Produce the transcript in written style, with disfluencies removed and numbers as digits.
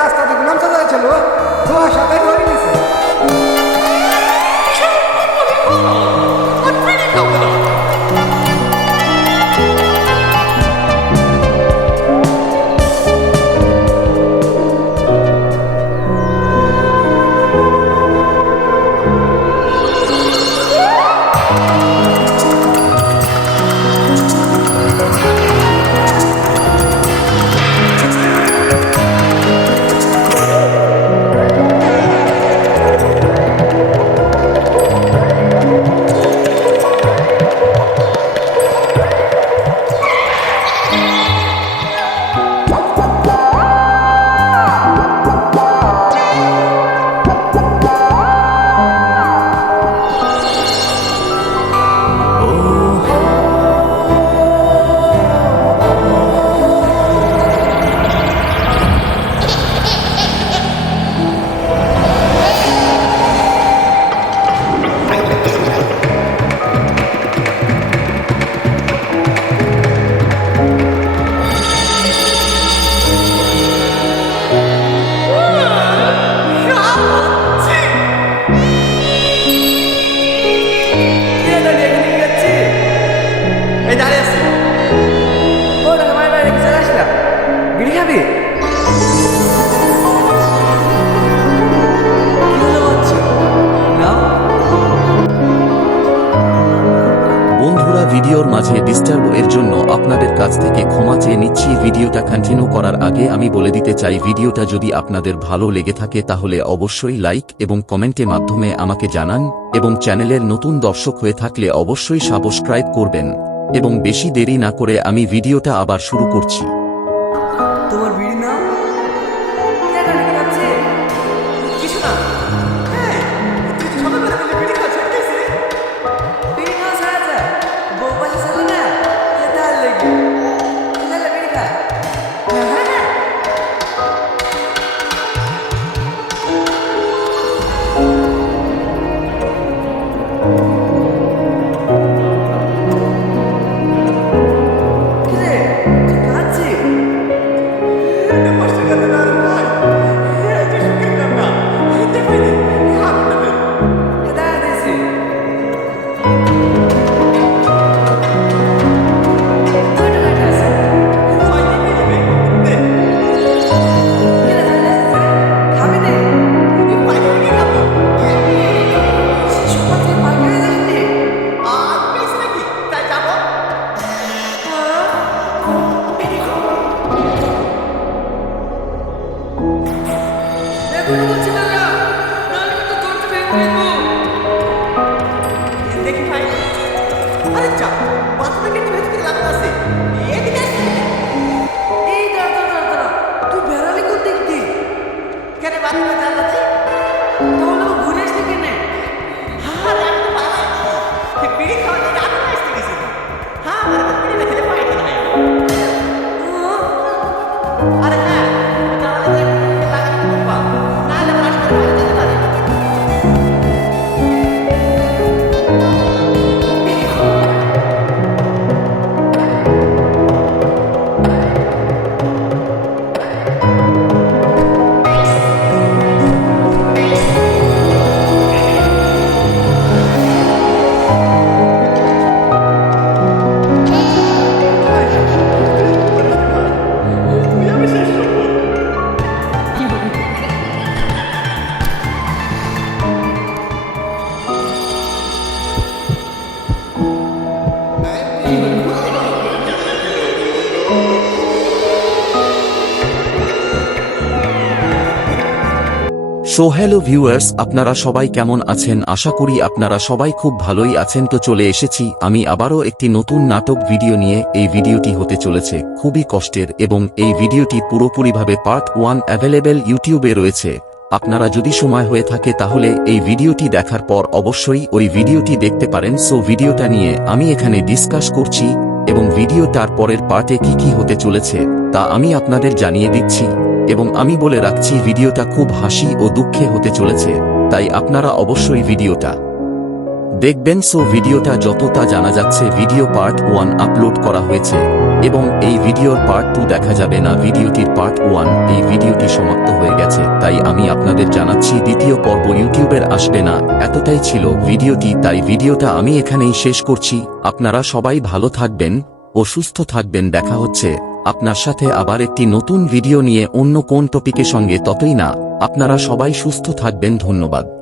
রাস্তা দেখলাম তো যাচ্ছিল ধোয়ার সাথে ধরে নিছে। ভিডিওর মাঝে ডিস্টার্ব এর জন্য আপনাদের কাছ থেকে ক্ষমা চেয়ে নিচ্ছি। ভিডিওটা কন্টিনিউ করার আগে আমি বলে দিতে চাই, ভিডিওটা যদি আপনাদের ভালো লেগে থাকে তাহলে অবশ্যই লাইক এবং কমেন্টের মাধ্যমে আমাকে জানান, এবং চ্যানেলের নতুন দর্শক হয়ে থাকলে অবশ্যই সাবস্ক্রাইব করবেন। এবং বেশি দেরি না করে আমি ভিডিওটা আবার শুরু করছি। তোমার বিড়ি নাও। কিছু না, তুই সকালবেলা বলে বিড়ি খাচ্ছিস কেসে? বিড়ি খাওয়া ছাড়া যায়, বউ পাশে ছিল না, তার লেগে বিড়ি খা। সো হ্যালো ভিউয়ার্স, আপনারা সবাই কেমন আছেন? আশা করি আপনারা সবাই খুব ভালোই আছেন। তো চলে এসেছি আমি আবারও একটি নতুন নাটক ভিডিও নিয়ে। এই ভিডিওটি হতে চলেছে খুবই কষ্টের, এবং এই ভিডিওটি পুরোপুরিভাবে পার্ট 1 অ্যাভেলেবেল ইউটিউবে রয়েছে। আপনারা যদি সময় হয়ে থাকে তাহলে এই ভিডিওটি দেখার পর অবশ্যই ওই ভিডিওটি দেখতে পারেন। সো ভিডিওটা নিয়ে আমি এখানে ডিসকাস করছি, এবং ভিডিওটার পরের পার্টে কি কি হতে চলেছে তা আমি আপনাদের জানিয়ে দিচ্ছি। এবং আমি বলে রাখছি, ভিডিওটা খুব হাসি ও দুঃখে হতে চলেছে, তাই আপনারা অবশ্যই ভিডিওটা দেখবেন। সো ভিডিওটা যতটা জানা যাচ্ছে ভিডিও পার্ট 1 আপলোড করা হয়েছে এবং এই ভিডিওর পার্ট 2 দেখা যাবে না। ভিডিওটির পার্ট 1 এই ভিডিওটি সমাপ্ত হয়ে গেছে, তাই আমি আপনাদের জানাচ্ছি দ্বিতীয় পর্ব ইউটিউবের আসবে না। এতটাই ছিল ভিডিওটি, তাই ভিডিওটা আমি এখানেই শেষ করছি। আপনারা সবাই ভালো থাকবেন ও সুস্থ থাকবেন। দেখা হচ্ছে আপনার সাথে আবার একটি নতুন ভিডিও নিয়ে অন্য কোন টপিকের সঙ্গে। ততই না, আপনারা সবাই সুস্থ থাকবেন। ধন্যবাদ।